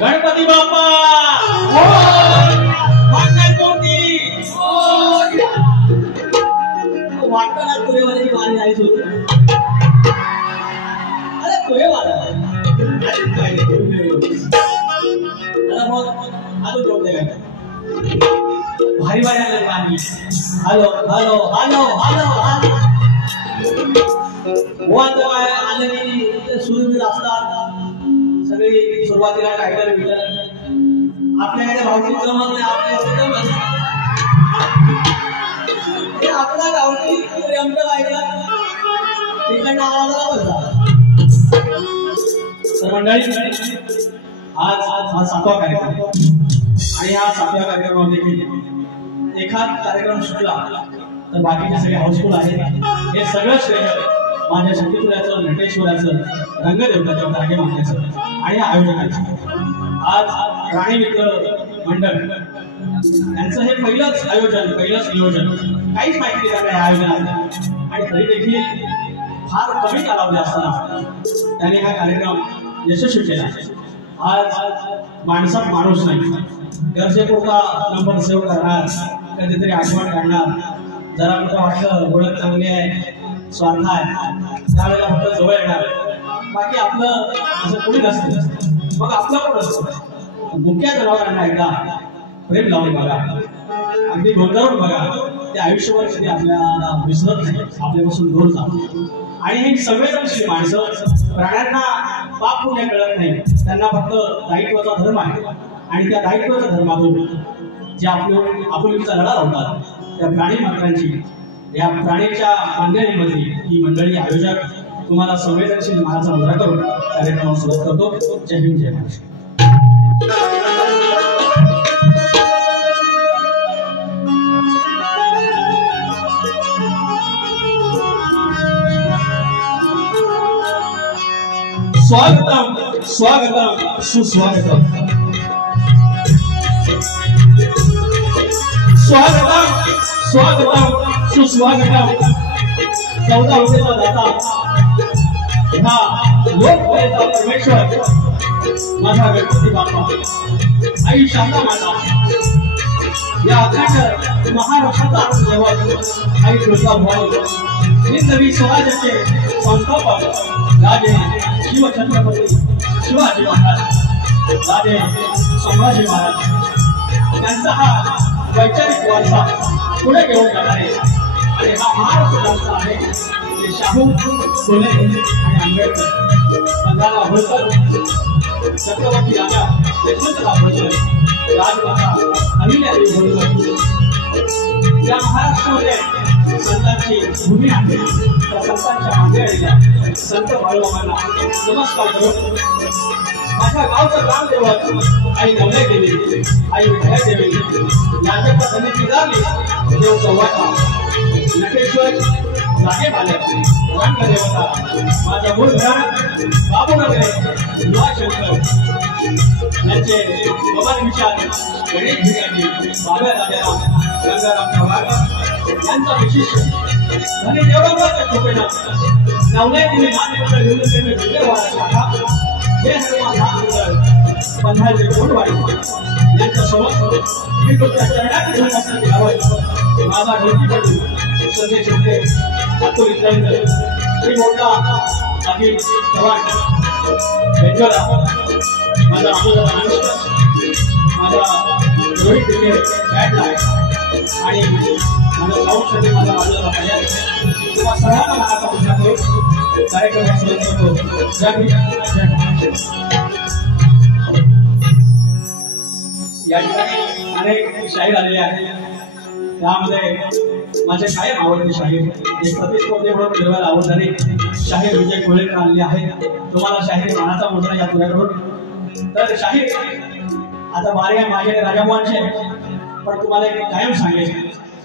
गणपती बाप्पा वाटत ना तुरेवाल्याची वारी जायची होती. अरे तुरेवाला अजून जोड दे काय भारी भारी आलं पाणी. हॅलो हॅलो हॅलो हॅलो वाचा काय आलं की सुरू असतात सगळी सुरुवातीला टायटल विटल आपल्याकडे भावची जमत नाही आपला गावठी प्रेमचं ऐकला तिकडनं आवाजाला बसला. तर मंडळी आज हा 7वा कार्यक्रम आणि या 7व्या कार्यक्रमामध्ये एखाद कार्यक्रम सुटला तर बाकीचे सगळे हाऊसफुल आहेत. हे सगळं श्रेय माझ्या शक्तीपुराचं नटेश्वराचं रंगदेवताचं जागे मागण्याचं आणि आयोजनाचं. आज राणी मित्र मंडळ यांचं हे पहिलंच आयोजन पहिलंच नियोजन काहीच माहिती नाही या आयोजनात आणि तरी देखील फार कमी कालावधी असताना त्यांनी हा कार्यक्रम यशस्वी केला. आज माणसात माणूस नाही गरजेपुरता नंबर सेव्ह करणार कधीतरी आठवण काढणार जरा कुठं वाटलं ओळख चांगली आहे स्वार्थ आहे त्यावेळेला फक्त जवळ येणार बाकी आपलं असं कोणी नसतं. मग आपलं पण असतं मुख्या जनावरांना एकदा प्रेम लावून बघा अगदी गोंधळून बघा ते आयुष्यभर कधी आपल्याला विसरत नाही आपल्यापासून दूर जातो. आणि हे संवेदनशील माणसं प्राण्यांना पाप पुण्य कळत नाही त्यांना फक्त दायित्वाचा धर्म आहे आणि त्या दायित्वाच्या धर्मातून जे आपुलकीचा लढा लावतात त्या प्राणी मात्रांची या प्राणीच्या बांधणीमध्ये ही मंडळी आयोजक तुम्हाला संवेदनशील मनाचा मुद्रा करून कार्यक्रमाला सुरुवात करतो. जय हिंद जय महाराष्ट्र. स्वागतम स्वागतम सुस्वागतम स्वागतम स्वागतम सुस्वागतम. 14 रुपयाचा दाता हा लोकप्रियता परमेश्वर माझा गणपती बाप्पा आई शांता माता या अखंड महाराष्ट्राचा आशीर्वाद आई तुळजाभवानी हिंदवी स्वराज्याचे संस्थापक राजे शिवछत्रपती शिवाजी महाराज राजे संभाजी महाराज त्यांचा हा वैचारिक वारसा पुढे घेऊन जाणारे आणि हा महाराष्ट्र आहे ते शाहू फुले आणि आंबेडकर पंधारा होळकर चक्रवर्ती राजा यशवंतराव होळकर राजमाता अहिल्यादेवी होळकर या महाराष्ट्रामध्ये संतांची भूमी आहे. त्या संतांच्या मांदियाळीला संत बाळूमामांना नमस्कार करतो. माझ्या गावचं ग्रामदेवत आई नवले देवी आई विठ्ठला देवी याच्या धनीची झाली देव चव्हाटा नटेश्वर जागे मालक रंग देवता माझा मूळ घराण बाबूनगरे युवाशंकर यांचे पवन विचार गणेश भिगाजी बाबा राजाराम गंगाराम प्रभाकर यांचा विशिष्ट आणि देवरांच्या कृपेनं नवले कुणी नामपत्र घेऊन त्यांनी विजयवाडा शाखा हे सर्व महानगर पंधराचे कोणवाडी यांच्यासोबत मी तुमच्या चरणात घेण्यासाठी घ्यावं माझा ढोलकीपटू संदेश शिंदे अतुल इतरकर श्री मोठा अखिल चव्हाण बेंजोरा माझा अमोल मानकर माझा रोहित टिके बॅटलाईट आणि माझा साऊंड साठी माझा बाजूला पाहिजे तुम्हा सर्वांना माझा पुन्हा करून कार्यक्रम सुरू करतो जय भीम जय या ठिकाणी अनेक शाहीर आलेले आहेत त्यामध्ये माझे कायम आवडते शाहीर एक प्रतिस्पर्धी म्हणून देवाला आवडणारे शाहीर विजय कोळेकर आलेले आहेत तुम्हाला शाहीर मानाचा मुद्रा या तुझ्याकडून तर शाहीर आता बारे माझे राजाभावांचे पण तुम्हाला एक कायम सांगेल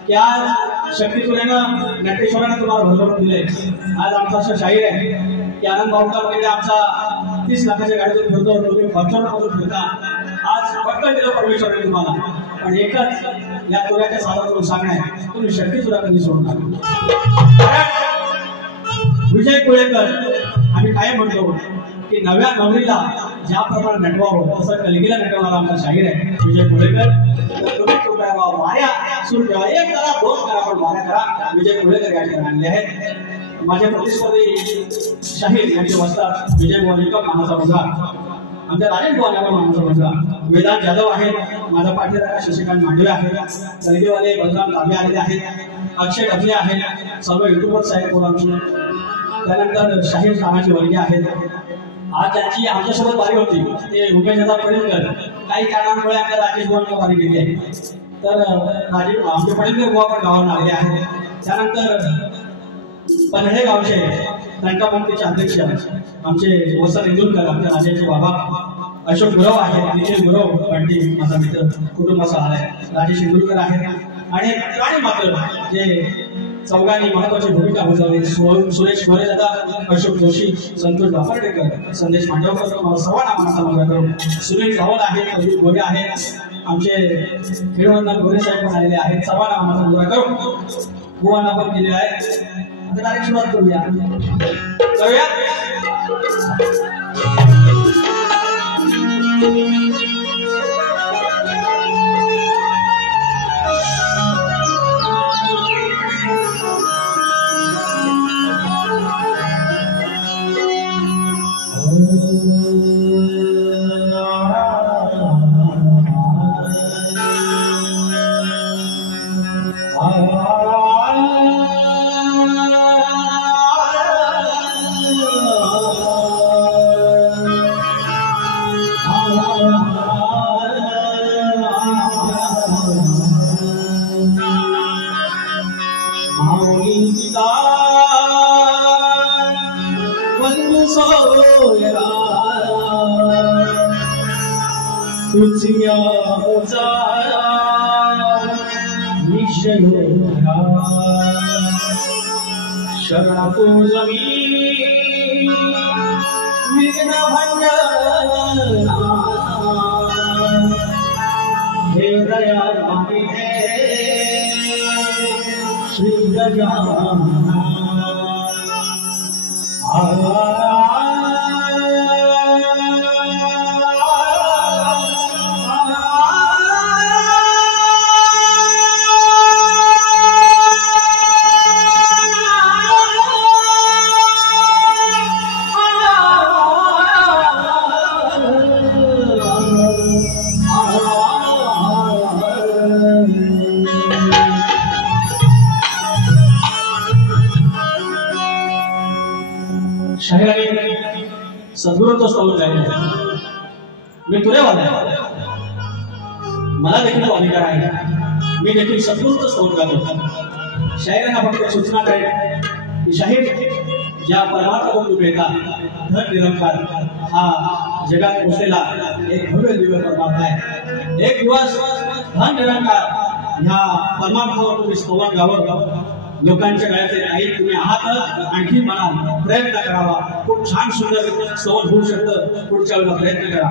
की आज शक्तितुल्यानं नटेश्वरानं तुम्हाला भरभरून दिले आज आमचा असा शाहीर आहे की आनंद भाऊकर वगैरे आमचा 30 लाखाच्या गाडीतून फिरतो तुम्ही फॉर्च्युनरमधून फिरता आज फक्त दिलं परमेश्वराने तुम्हाला पण एकच या तुऱ्याच्या साधातून सांगणे तुम्ही शक्तितुला कधी सोडू नका विजय कोळेकर आम्ही काय म्हणतो की नव्या नवरीला ज्याप्रमाणे नटवावं तसं कलगीला नटवणारा आमचा शाहीर आहे विजय कोळेकर तुम्ही वाऱ्या सुरू ठेवा एक करा दोन करा पण वाऱ्या करा विजय कोळेकर या ठिकाणी आणले आहेत माझे प्रतिस्पर्धी शाहीर यांचे वस्ताद विजय निकम मानाचा मुलगा आमच्या राजेश बुवा यावर मानाचा मुलगा वेदांत जाधव आहेत माझा पाठीराखा शशिकांत मांडवे आहेत कलगीवाले बलराम तांबे आलेले आहेत अक्षय डबले आहेत सर्व युट्यूबर साहेब बोलांची त्यानंतर शाहीर सामाची वर्गे आहेत आज ज्यांची आमच्यासोबत वारी होती ते उमेश दादा पडेलकर काही कारणांमुळे आमच्या राजेश बुवांची वारी गेली आहे तर आमचे पडेलकर बुवा पण गावात आलेले आहेत त्यानंतर पन्हाळे गावचे तंटामंतीचे अध्यक्ष आमचे वसंत इंदुरकर आमच्या राजाचे बाबा अशोक गुरव आहेत निखिल गुरव पांडी माझा मित्र कुटुंबाचा आलाय राजेश इंदुरकर आहेत आणि मात्र जे चौघांनी महत्वाची भूमिका बजावली सुरेश गोरे दादा अशोक जोशी संतोष बापर्डेकर संदेश मांडवकर सर्वांना मानाचा मुलगा करून सुनील जावळ आहेत अजित गोरे आहेत आमचे खेळवंदन गोरे साहेब पण आलेले आहेत सर्वांना मानाचा मुलगा करून बुवांना पण केलेला आहे आता डायरेक्ट सुरुवात करूया तुझ्या निश्चय शरणतो जमी विघ्न भंजना हे दयाल हे श्री गजानना सद्गुरूंचा स्तोत्र गायला मी तुरेवाला आहे मला देखील तो अधिकार आहे मी देखील सद्गुरूंचा स्तोत्र गातो शाहिरांना फक्त सूचना करेल की शाहीर ज्या परमार्थातून तुम्ही येतात धन निरंकार हा जगात पोचलेला एक भव्य दिव्य परमात्मा आहे एक दिवस धन निरंकार ह्या परमार्थावर तुम्ही स्तोत्र गावं लोकांच्या गळ्यातले काही तुम्ही आहातच, आणखी मला प्रयत्न करावा. खूप छान सुंदर संवाद होऊ शकतं. पुढच्या वेळेला प्रयत्न करा.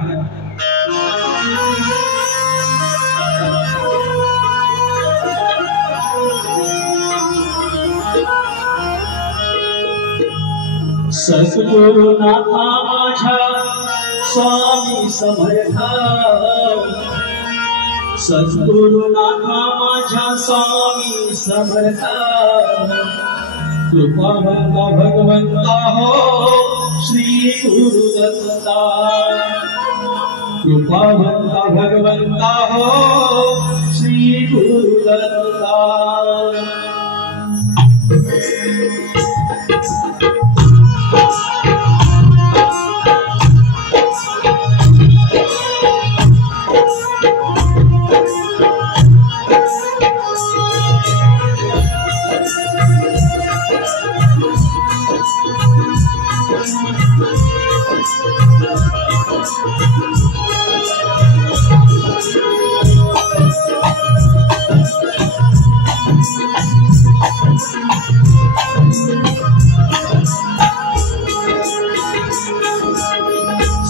सद्गुरुनाथा माझ्या स्वामी समर्थ, सद्गुरुनाथा माझ्या स्वामी समर्थ, कृपावंता भगवंता हो श्री गुरुदत्ता, कृपावंता भगवंता हो श्री गुरुदत्ता.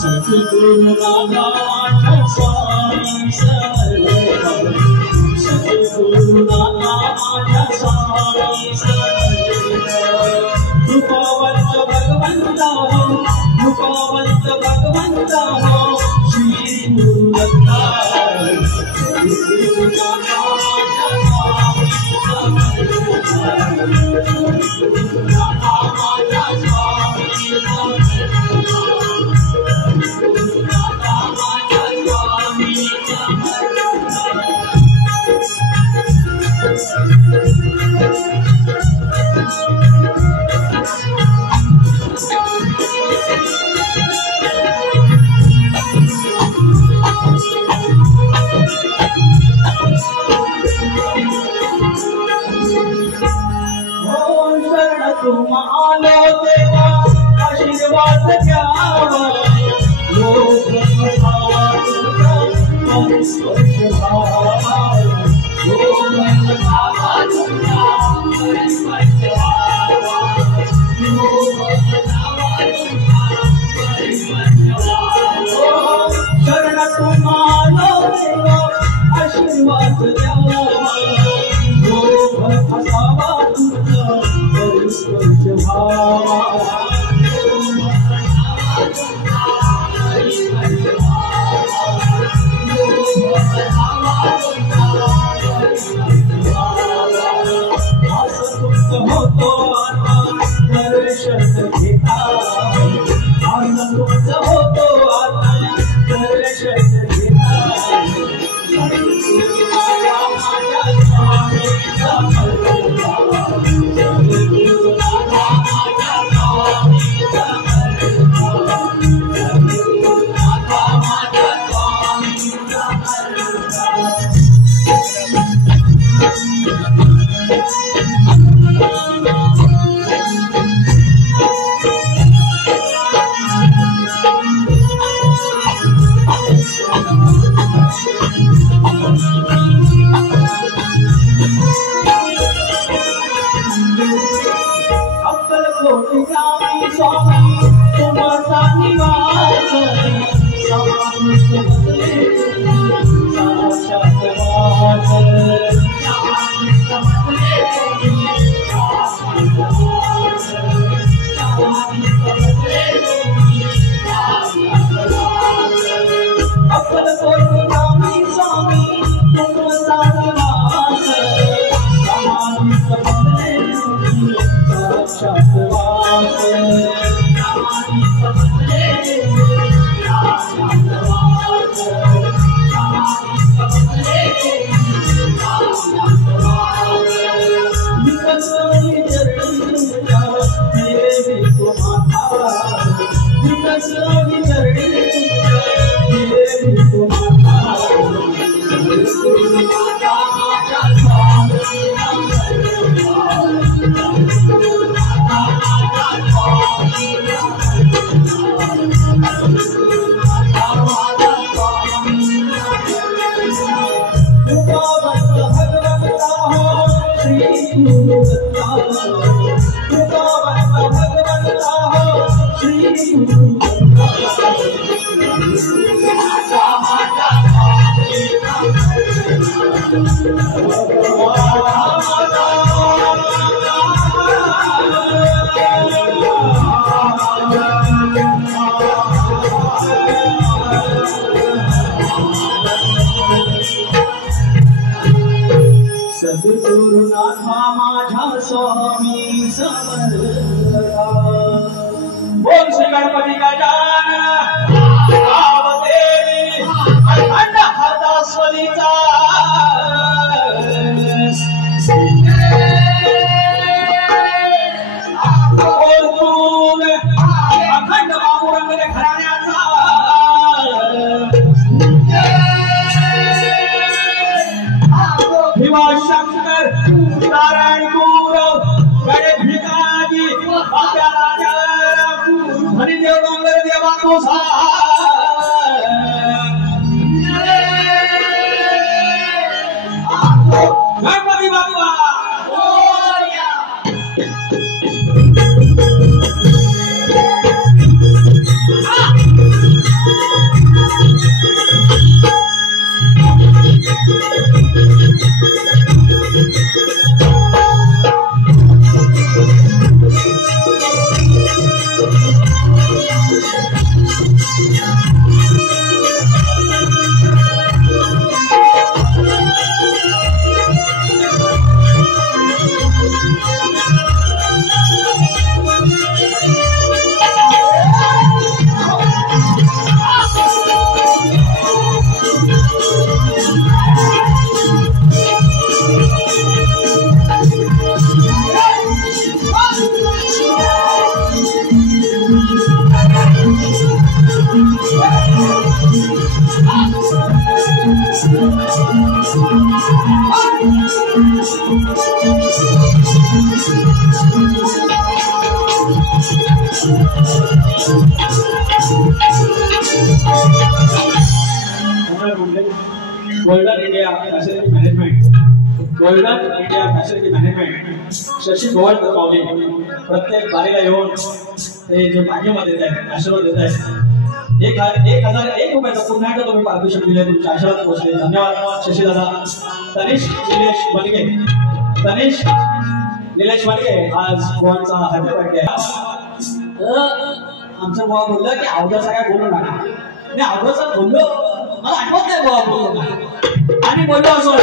सद्गुरुनाथा माझ्या स्वामी समर्थ, सद्गुरुनाथा माझ्या स्वामी समर्थ, कृपावंत भगवंता हो, कृपावंत भगवंता हो श्री गुरुदत्ता, सद्गुरुनाथा माझ्या स्वामी समर्थ, सद्गुरुनाथा माझ्या स्वामी समर्थ. तुम आलो देवा आशीर्वाद द्यावा, लोक बसावा तुमचा स्पर्श व्हावा, लोक बसावा तुमचा स्पर्श व्हावा, लोक बसावा तुमचा स्पर्श व्हावा. शरण तुम आलो देवा आशीर्वाद द्यावा, लोक बसावा तुमचा स्पर्श व्हावा, होतो आता दर्शन घेता, आनंद होतो आता दर्शन घेता. स्वामी तुमचा निवास, समाधि बदले साक्षात वास, समाधि बदले साक्षात वास, समाधि बदले साक्षात वास. अक्कलकोट गावी स्वामी तुमचा निवास, समाधि बदले साक्षात वास, समाधि बदले साक्षात वास, समाधि बदले साक्षात वास. विकसली चरणी तुमच्या देवी तुम्हारा, विकसली चरणी तुमच्या देवी तुम्हारा, सद्गुरुनाथा माझ्या स्वामी समर्थ, सद्गुरुनाथा माझ्या स्वामी समर्था बोल श्री गणपती गजानन देवी अखंड हरदास्वलीचा बोल अखंड बाबुरंग घराण्याचा शंकर नारायण गौरव गणेश भिकाजी आपल्या राजा हरिदेव डोंगर देवा तुझा Ganpati Bappa golden India facility management Shashi Gowal Pawale प्रत्येक बारीला येऊन ते जे भाग्यमध्ये देत आहेत आशीर्वाद देत आहेत 1001 रुपयाचा पुन्हा एकदा तुम्ही पारितोषिक दिले तुमच्या आशीर्वाद पोहोचले धन्यवाद शशी दादा तनिष निलेश बलगे आज गोवांचा हॅपी बर्थडे आहे आमचा गोवा बोलला की अवघाचा काय बोलू नका मी अवघाचा बोललो मला आठवत नाही गोवा बोललो आणि बोललो असं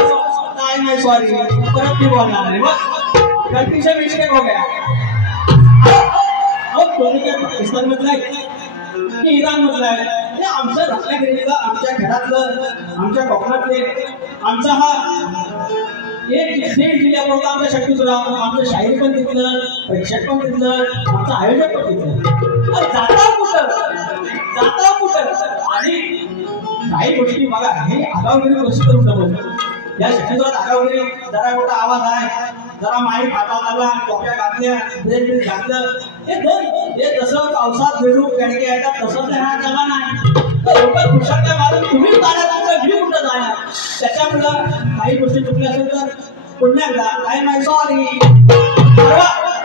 काय नाही सॉरी परत मी बोलणार नाही मग गलती से मिस्टेक हो गया अब दोन्ही काय पाकिस्तान मधला आहे की इराण मधला आहे आणि आमच्या रत्नागिरीला आमच्या घरातलं आमच्या कोकणातले आमचा हा एक दीड जिल्ह्यापर्यंत आमच्या शक्तीचं आमचं शाहीर पण तिथलं प्रेक्षक पण तिथलं आमचं आयोजक पण तिथलं जाता कुठं आणि काही गोष्टी बघा हे आगावगिरी गोष्टी करून नकोस या शक्तीचा आगावगिरी जरा मोठा आवाज आहे जरा माईक हातात आला टोप्या घातल्या ब्रेक घातलं हे जसं पावसात बेडूक बेडके येतात तसं तर हा जगा नाही लोक खुशाच्या मारून तुम्ही जाण्याचा जीव कुठं जाणार त्याच्यामुळं काही गोष्टी चुकल्या असेल तर पुन्हा एकदा काय नाही सॉरी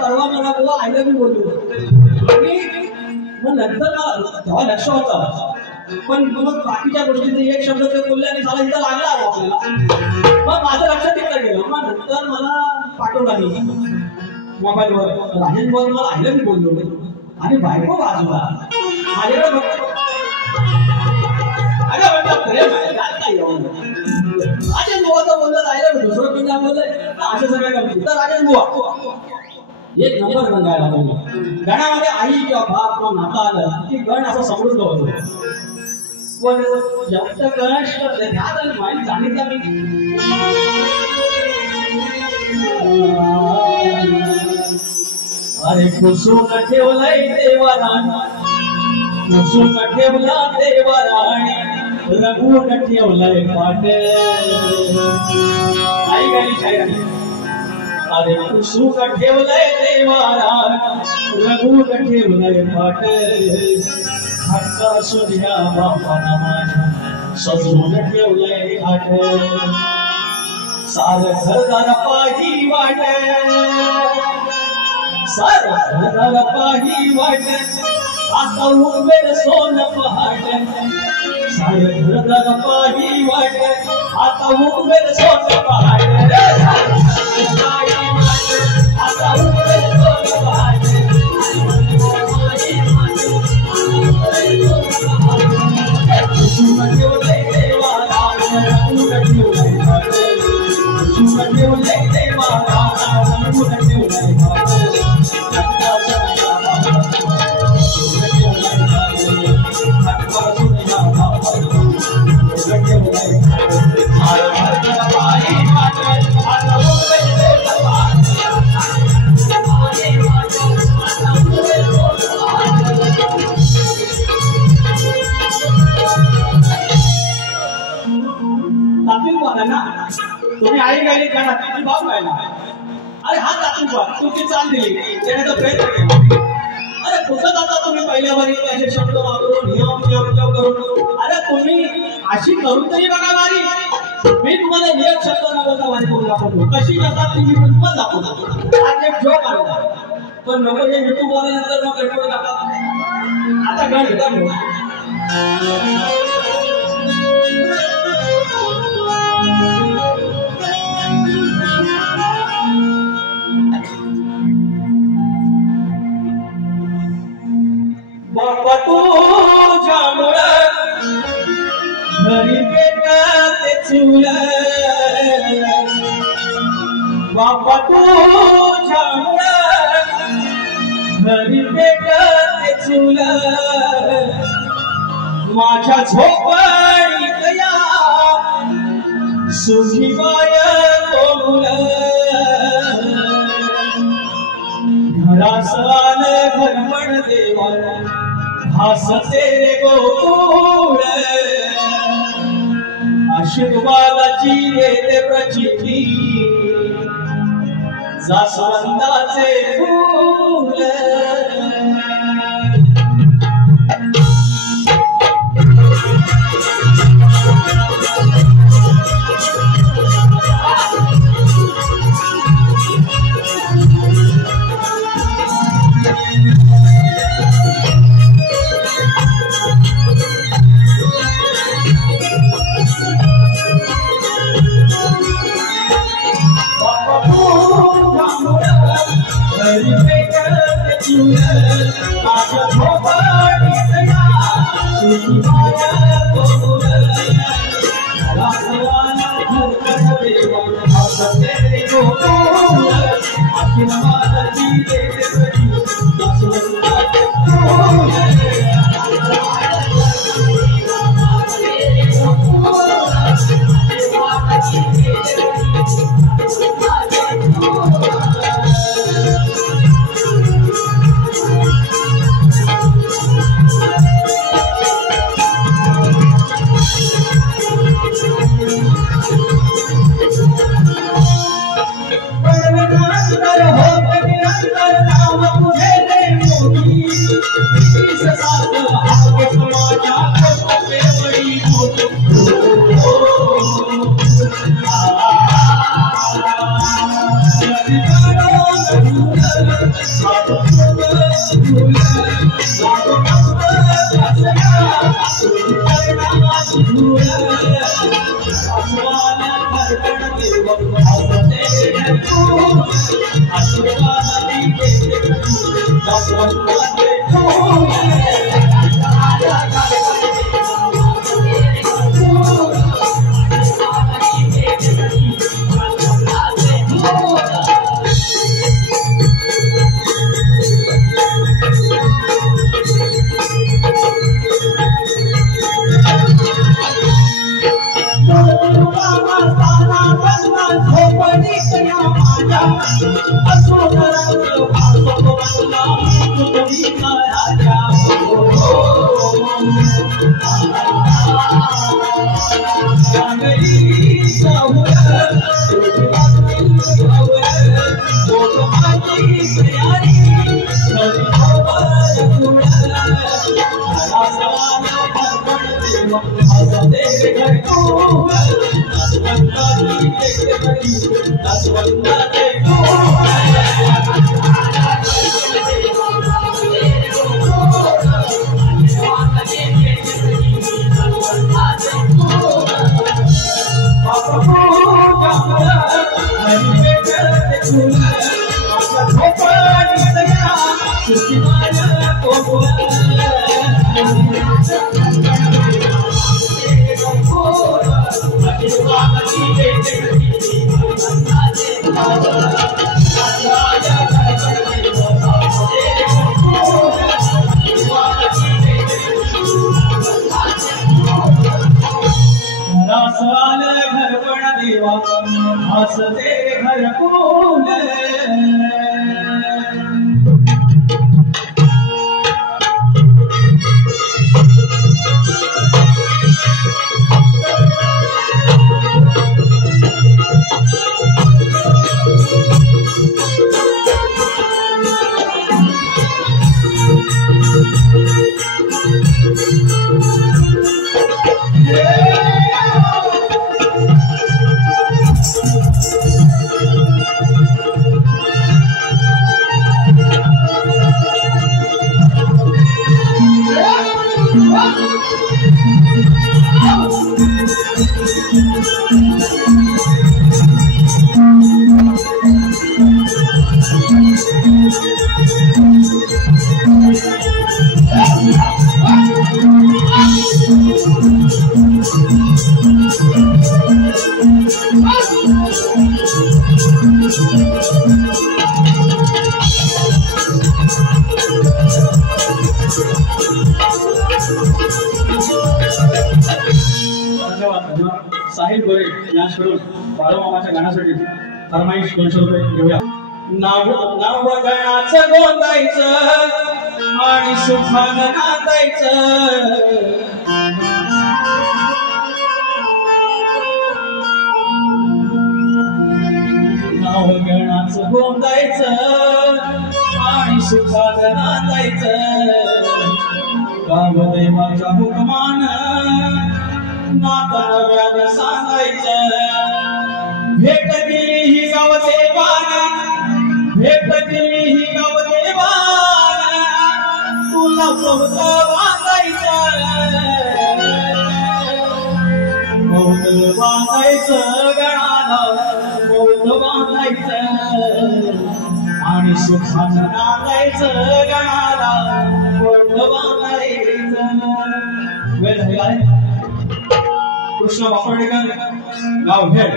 परवा मला बोला आय लव्ह यू बोललो आणि मग नंतर तेव्हा लक्ष होतं पण मग बाकीच्या गोष्टींचे एक शब्द ते बोलले आणि मला इथं लागला आपल्याला मग माझं लक्ष तिकडे गेलं मग नंतर मला पाठवला मी मोबाईलवर राजेश बोल मला आय लव्ह यू बोललो आणि बायको बाजूला माझ्याकडे राजेश बुवाचं बोललं आय लव्ह यू दुसरं कोणी बोललंय अशा सगळ्या गोष्टी तर राजेश बुवा एक नंबर गण गायला बोललो गणामध्ये आई किंवा बाप किंवा नाता आलं की गण असं समृद्ध होतो पण जास्त गणेश ध्यान माहिती सांगितलं मी अरे पुसून ठेवलंय देवाराणी पुसून ठेवला देवाराणी रघुन ठेवलंय पाट आई गाणी शायराणी अरे पुसून ठेवलंय देवाराणी रघुन ठेवलंय पाट हक्का सुद्या बापाना माझ्या सजून ठेवलंय घाट सार घरदार पाही वाट सारं पाही वाट आता उभे सोन पहाट सारं पाही वाट आता उभे सोन पहाट आता उभे सोन पहाट तुम्ही आई गाडी का नातीची भाव गायला अरे हा नाती तुमची चाल दिली देण्याचा प्रयत्न केला अरे कुठं जाता तुम्ही पहिल्या वारी असे शब्द वापरून नियम करून अरे तुम्ही अशी करून तरी बघा वारी मी तुम्हाला एक शब्द न बोलता वारी करून दाखवतो कशी जातात तुम्ही पण दाखवतो आज एक जोक आला पण नको हे युट्यूब आल्यानंतर मग रेकॉर्ड करतात आता गण बापा तुझ्यामुळे घरी पेटात चूल बापा तुझ्यामुळे घरी पेटात चूल माझ्या झोपडीत या सुखी बाय तोडूल घरासाल घरमण देवा हसते रे गोकुळ आशीर्वादाची येते प्रचिती जास्वंदाचे फूल That's what हसते घर कोण साहिल गोरे यांच्याकडून बाळूमामाच्या गाण्यासाठी फरमाईश 200 रुपये घेऊया. नाव गणाचं गोंदायचं आणि सुखानं नांदायचं. नाव गणाचं गोंदायचं आणि सुखानं नांदायचं. गावदेवाच्या हुकमानं नाता नव्यानं सांगायचं. भेट दिली ही गावदेवानं, भेट दिली ही गावदेवानं, तुला कौत बांधायचं. कौत बांधायचं गणाला, कौत बांधायचं आणि सुखानं नांदायचं गणाला, कौत बांधायचं. वेळ झालेला आहे. कृष्ण वापर्डेकर गाव भेड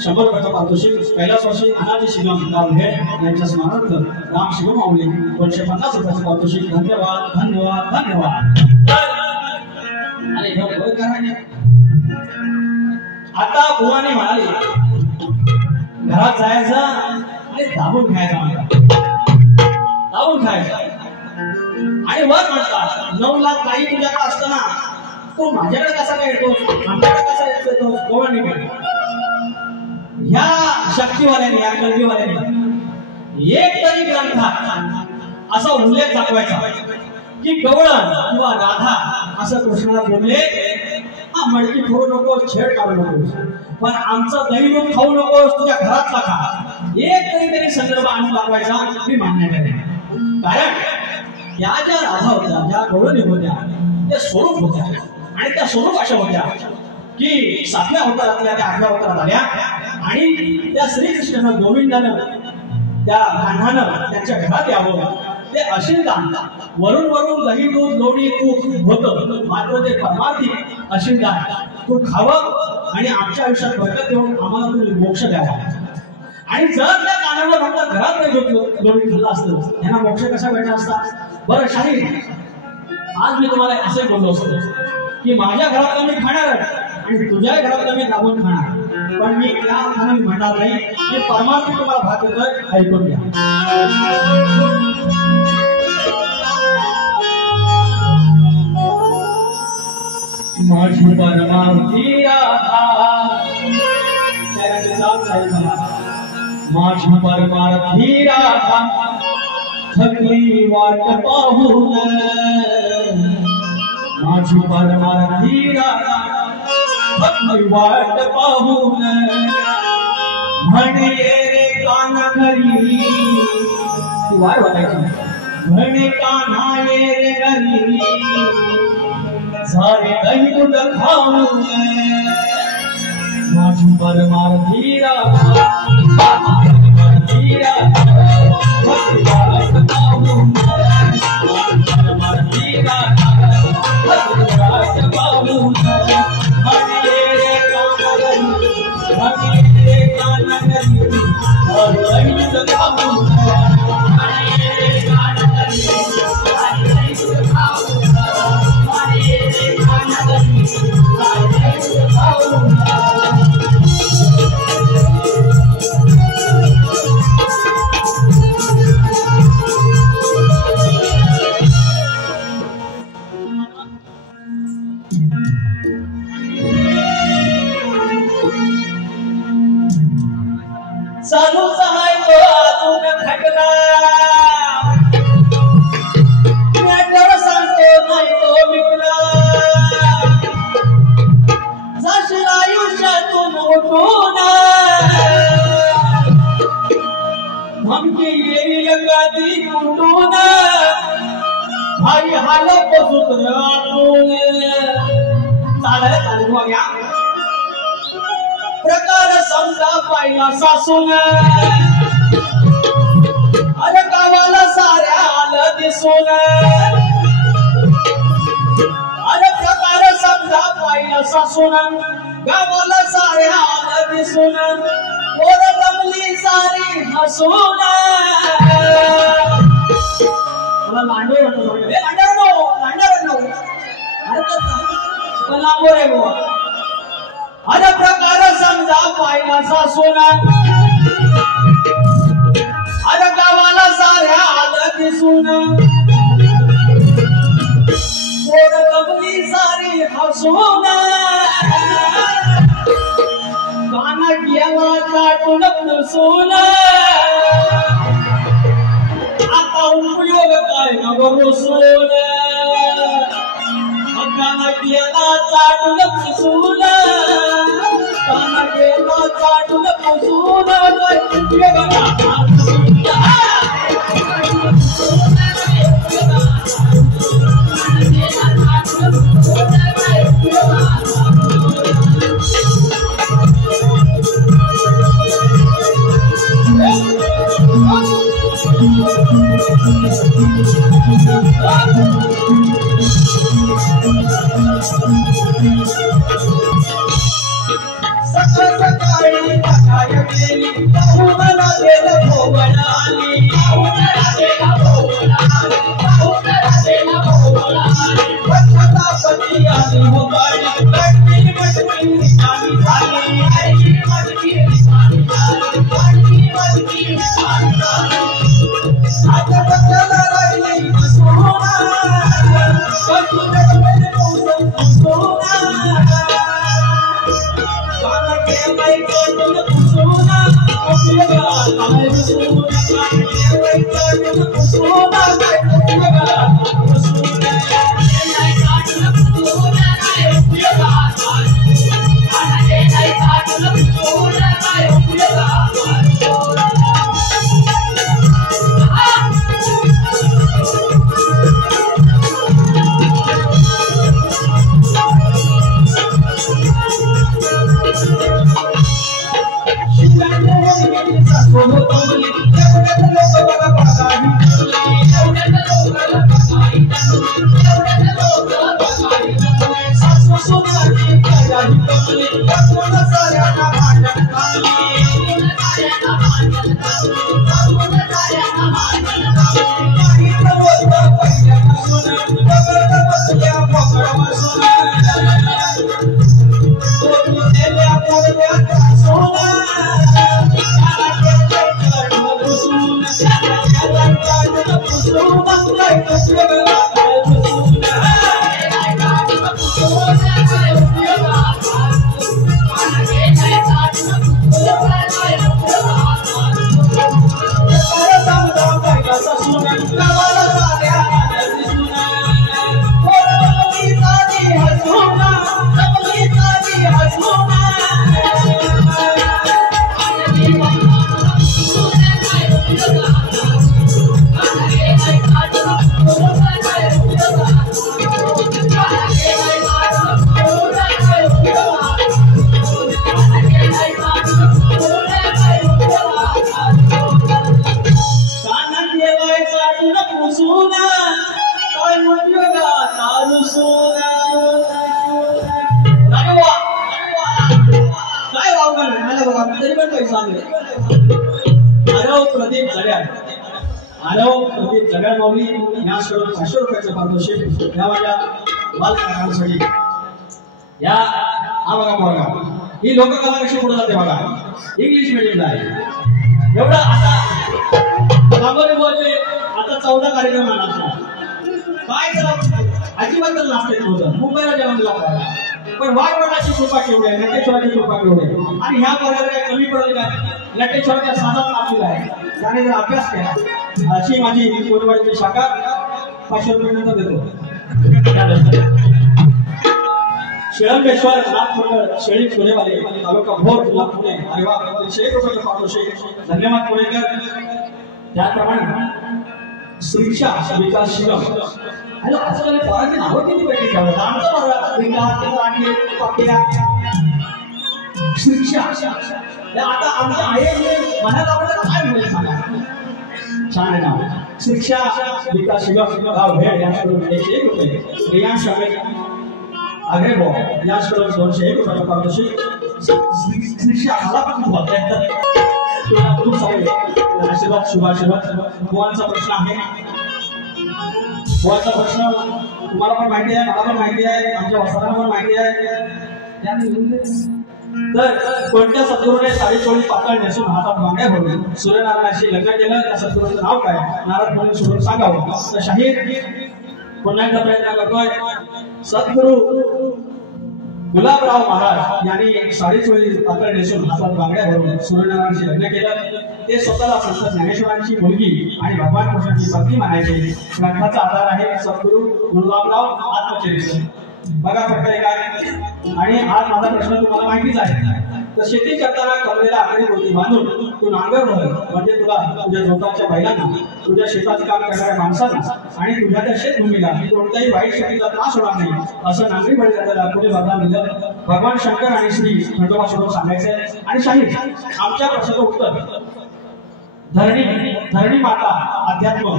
100 रुपयाचा पारितोषिक. पहिल्याच वर्षी अनाजी शिगम गाव भेड यांच्या स्मरणार्थ राम शिगम माऊली 250 रुपयाचं पारितोषिक. धन्यवाद धन्यवाद धन्यवाद. आणि आता बुवाने म्हणाली घरात जायचं आणि दाबून खायचं. दाबून खायचं आणि वर म्हणतात 9 लाख काही तुझ्याकडे असताना तो माझ्याकडे कसा काय येतो, आमच्याकडे कसा येतो. कोणाने ह्या शक्तीवाल्याने, या कल्पीवाल्याने एक तरी ग्रंथात असा उल्लेख दाखवायचा की गवळण किंवा राधा असं कृष्णाला बोलले, हा मडकी फोडू नकोस, छेड काढू नकोस, पण आमचं दही दूध खाऊ नकोस, तुझ्या घरातला खा. एक तरी संदर्भ आणून दाखवायचा मी मान्य करेन. कारण या ज्या राधा होत्या, ज्या गवळणी होत्या, त्या स्वरूप होत्या. आणि त्या स्वरूप अशा होत्या की 7व्या अवतारातल्या त्या 8व्या अवतारात आल्या आणि त्या श्रीकृष्णानं, गोविंदानं, त्या कान्हानं त्यांच्या घरात यावं. ते अशीलदान वरून वरून दही दूध लोणी तूप होतं, मात्र ते परमार्थी अशीलदान तू खावं आणि आमच्या आयुष्यात बरकत देऊन आम्हाला तुम्ही मोक्ष द्यावा. आणि जर त्या कान्हानं फक्त घरात नाही लोणी खाल्लं असतं, यांना मोक्ष कसा भेटला असता. बरं शाहीर, आज मी तुम्हाला असे बोललो असतो की माझ्या घरातला मी खाणार आणि तुझ्या घरातला मी दाबून खाणार, पण मी त्या अर्थाने म्हणणार नाही. मी परमार्थी तुम्हाला भाग देतोय, ऐकून घ्या. माझी परमार्थी राधा, माझी परमार्थी राधा, थकली वाट पाहून. माझी परमार्थी राधा, थकली वाट पाहून. म्हणे रे कान घरी, वाय वाटायची. म्हणे कान्हा ये रे घरी, सारे दही दूध खाऊन. माझी परमार्थी राधा, परमार्थी राधा, थकली वाट पाहून. परमार्थी राधा, हालप सूत्र चालेल बघा प्रकार समजा पाहिला सासून अरे गावाला साऱ्या आलं दिसून अरे प्रकार समजा पाहिला सासून गावाला साऱ्या आलं दिसून पोर जमली सारी हसून मला लांडोर अरे प्रकार समजा पाहिला सासून अरे गावाला साऱ्या आलं दिसून पोर जमली सारी हसून काना गेला काटून पुसून आता उपयोग काय नगर सोन काना गेला चाटून पुसून काना गेला चाटून पुसून काय उपयोग सकाळी सकाळी गेली पाहुणा गेला भोवळा आली पाहुणा गेला भोवळा आली पाहुणा गेला भोवळा आली पती आली होबाळी लटकी मटकी निकामी झाली आई मटकी निकामी झाली मटकी निकामी झाली आता बदला राहिली सोना कटुने मेरे मौसम सोना काना के मैं कटुने सोना उपयोगा काय सोना काना के मैं कटुने सोना काय उपयोगा सोना नाही काटुने सोना काय उपयोगा काना के नाही काटुने सोना काय उपयोगा ही लोककला कशी पुढे जाते बघा इंग्लिश मीडियमला आहे एवढा आता बाबरे बोलले आता 14 कार्यक्रम आणला काय करा अजिबात नाचते नव्हतं मुंबईला जेवण लागला पण वाघवटाची कृपा केवढी आहे नटेश्वराची कृपा केवढी आहे आणि ह्या पदाला काय कमी पडेल का नटेश्वराच्या साधात नाचलेला आहे त्याने जर अभ्यास केला अशी माझी कोटवाडीची शाखा 500 रुपये नंतर देतो शिळंबेश्वर नागपूर शेळी छोलेवाले तालुका भोर जिल्हा पुणे अरे वा 100 रुपये पाठवशे धन्यवाद पुणेकर त्याप्रमाणे श्रीक्षा विकास शिवम हॅलो आजकाल पोरांची नावं किती वेगळी ठेवतात आमचं बघा विकास रांगे पाकिया श्रीक्षा आता आमच्या आई मनात आपल्याला काय मिळेल सांगा छान आहे नाव शिक्षा विकास शिवम गाव भेड याकडून 101 रुपये रियांश अग्रे भाऊ याकडून 201 रुपये पारितोषिक शिक्षा मला पण खूप वाटतं तुला खूप सारे आशीर्वाद शुभाशीर्वाद बुवांचा प्रश्न आहे बुवांचा प्रश्न तुम्हाला पण माहिती आहे मला पण माहिती आहे आमच्या वस्त्रांना पण माहिती आहे तर कोणत्या सद्गुरूने साडी चोळी पातळ नेसून हातात बांगड्या भरून सूर्यनारायणाशी लग्न केलं त्या सद्गुरूचं नाव काय नारद मुनी सोडून सांगावं तर शाहीर पुन्हा एकदा प्रयत्न करतोय सद्गुरू गुलाबराव महाराज यांनी साडी चोळी पातळ नेसून हातात बांगड्या भरून सूर्यनारायणाशी लग्न केलं ते स्वतःला संत ज्ञानेश्वरांची मुलगी आणि भगवान कृष्णाची पत्नी म्हणायचे ग्रंथाचा आधार आहे सद्गुरू गुलाबराव आत्मचरित्र बघा फक्त काय आणि आज माझा प्रश्न तुम्हाला माहितीच आहे तर शेती करताना कमरेला आकडे मोठी बांधून तू नांगर भर म्हणजे तुला तुझ्या झोपाच्या बैलांना तुझ्या शेताचं काम करणाऱ्या माणसांना आणि तुझ्या त्या शेतभूमीला कोणत्याही वाईट शक्तीचा त्रास होणार नाही असं नांगरी बळीला पुढे भगवान शंकर आणि श्री खंडोबा सोडून सांगायचे आणि शाहीर आमच्या प्रश्नाचं उत्तर धरणी माता अध्यात्म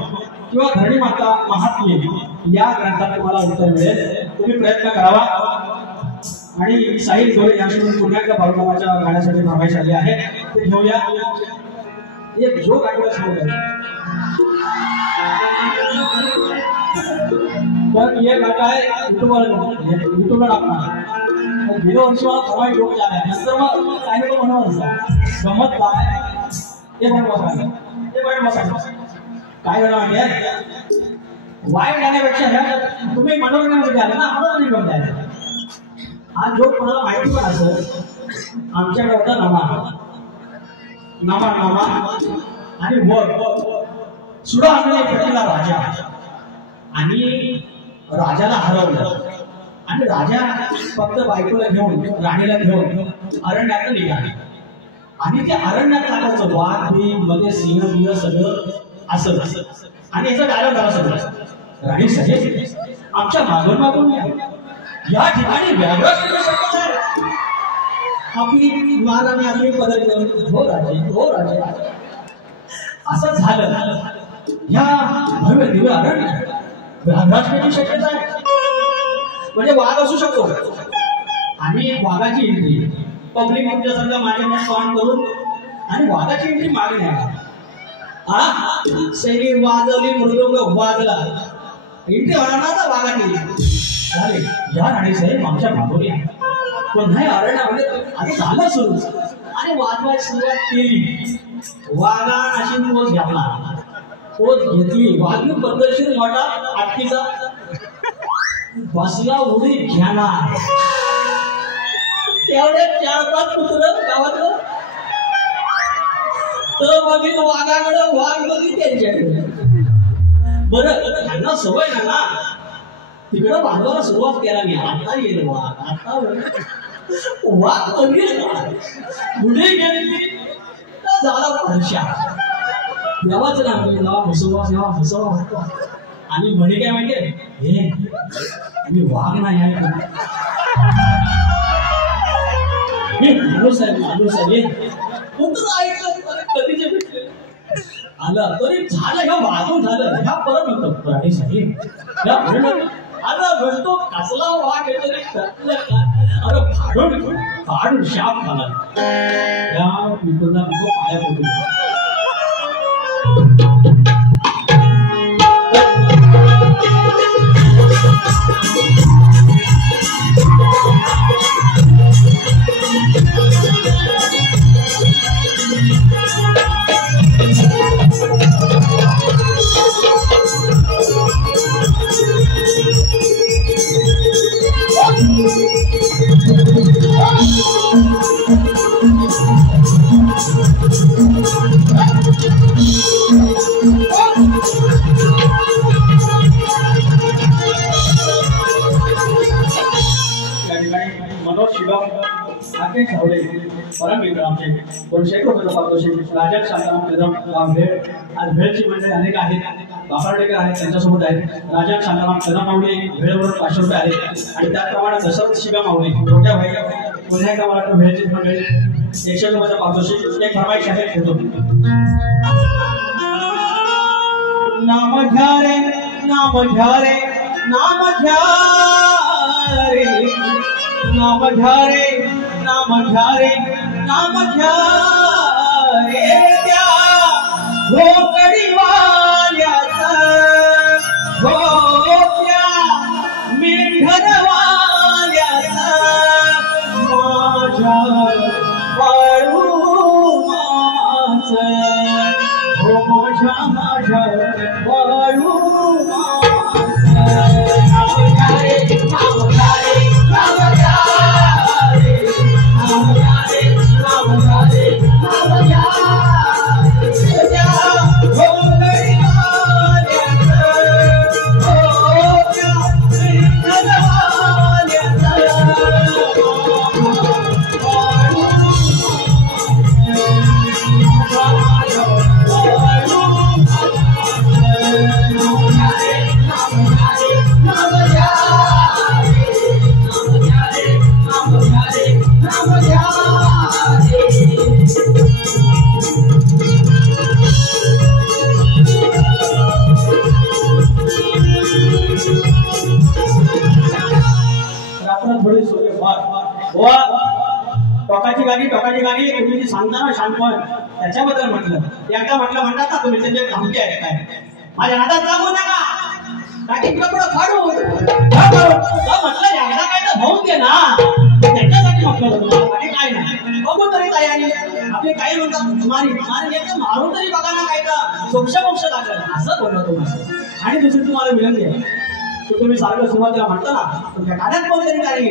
किंवा धरणी माता महात्म्य या ग्रंथात तुम्हाला उत्तर मिळेल तुम्ही प्रयत्न करावा आणि साहिल गोरे यांच्याकडून पुन्हा एकदा बाळूमामाच्या गाण्यासाठी फरमाईश आली आहे ते घेऊया एक जोक आठवड्यात सांगू तर ये गाणं आहे युट्यूबला टाकणार गेल्या वर्षी मला थोडा जोक झाला नंतर मग काय लोक म्हणून गमत काय ते पण बसायचं काय झालं माहिती वाईट गाण्यापेक्षा ह्या तुम्ही मनोरंजनामध्ये आले ना मनोरंजन करून द्यायचं हा जो कोणाला माहिती पण असेल आमच्याकडे होता नमा आणि वर सुद्धा आम्ही पेटला राजा आणि राजाला हरवलं आणि राजा फक्त बायकोला घेऊन राणीला घेऊन अरण्यात निघाले आणि त्या अरण्यात टाकायचं वाघ बिग मध्ये सिंह बिंह सगळं असं आणि याचा डायलॉग झाला सगळं राणी साहेब आमच्या मागून या ठिकाणी व्याघ्र शकत आहे आपली मान आणि आपली पदक हो राजे असं झालं या भव्य दिव्य अरण्य व्याघ्राची शक्यता आहे म्हणजे वाघ असू शकतो आणि वाघाची एंट्री पब्लिक तुमच्या संघ माझ्या फॉन करून आणि वाघाची एंट्री मागे नाही सैनी वाजवली मृदुंग वाजला एंट्री होणार ना वाघाची झाले या राणी साहेब आमच्या मागोरी पुन्हा अरण्यामध्ये आता झालं सुरू आणि वाजवायला सुरुवात केली वाघा अशी पोच घातला पोच घेतली वाघ पद्धतशीर मोठा आटकीचा बसला उडी घेणार तेवढे 4-5 कुत्र गावातलं तर बघील वाघाकडे वाघ बघी त्यांच्याकडे बरं त्यांना सवय ना तिकडं वाघाला सुरुवात केला मी आता येईल वाघ आता वाघ बघील पुढे गेली तर झाला फरशा देवाच नाव जेव्हा हसवा आणि म्हणे काय माहितीये हे मी वाघ नाही आहे मी माणूस आहे कधीचे भेटले आलं तरी झालं ह्या वागून झालं ह्या परत म्हणतो राणी साहेब आता म्हणतो कसला वाघ येतो अरे फाडून शाप झाला त्या पिंपळला पाया पडतो मनोज शिवम राकेश सावळे परम मित्र आमचे 200 रुपये पारितोषिक राजन शांताराम कदम गाव भेळ आज भेळची मंडळी अनेक आहेत बापार्डेकर आहेत त्यांच्यासोबत आहेत राजन शांताराम कदम माऊली भेळवरून 500 रुपये आहेत आणि त्याचप्रमाणे दशरथ शिगा माऊली मोठ्या भाई पुन्हा एकदा मला वाटतं भेळची मंडळी 100 रुपयाचा पारितोषिक एक फरमाईश आहे घेतो नाम घ्या रे नाम घ्या रे नाम घ्या रे नाम घ्या रे नाम घ्या रे नाम घ्या रे त्या भोकडी वाल्याचा हो त्या मेंढर वाल्याचा माझ्या वाळू मामाचं हो माझ्या माझ्या वाळू टोकाची गाडी तुम्ही जी सांगता ना शांतपण त्याच्याबद्दल म्हटलं एकदा म्हणतात ना तुम्ही त्यांचे धमकी आहे काय माझ्या हातात लागू नका टाकीत कपडं फाडू म्हटलं एकदा काय तर भाऊन दे ना त्याच्यासाठी म्हटलं तुम्हाला आणि काय नाही बघू तरी तयारी आपले काही म्हणतात मारून तरी बघा ना काय तर सोक्ष मोक्ष लागलं असं बोललं तुम्हाला आणि दुसरी तुम्हाला विनंती आहे की तुम्ही सारखं सुरुवातीला म्हणता ना तुमच्या कानात कोणतरी काही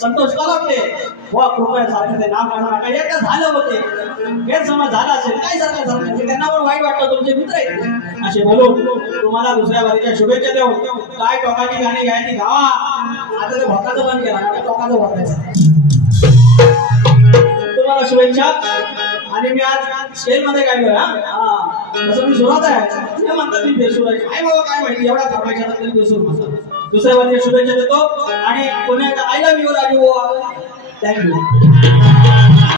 संतोष कलापते व कृपया सारखं ते नाव काढा नका एकदा झालं होते गैरसमज झाला असेल काय झालं त्यांना पण वाईट वाटतं तुमचे मित्र आहेत असे बोलून तुम्हाला दुसऱ्या वारीच्या शुभेच्छा देऊ काय टोकाची गाणी गायची गावा आता ते भोकाचं बंद केला ना टोकाचं भोकायचं तुम्हाला शुभेच्छा आणि मी आज स्टेज मध्ये गायलोय तसं मी सुरुवात आहे ते म्हणतात मी बेसूर आहे काय बाबा काय माहिती एवढा थांबायच्या तरी बेसूर म्हणतात दुसऱ्या वर्षी शुभेच्छा देतो आणि पुण्याच्या I love you Raju thank you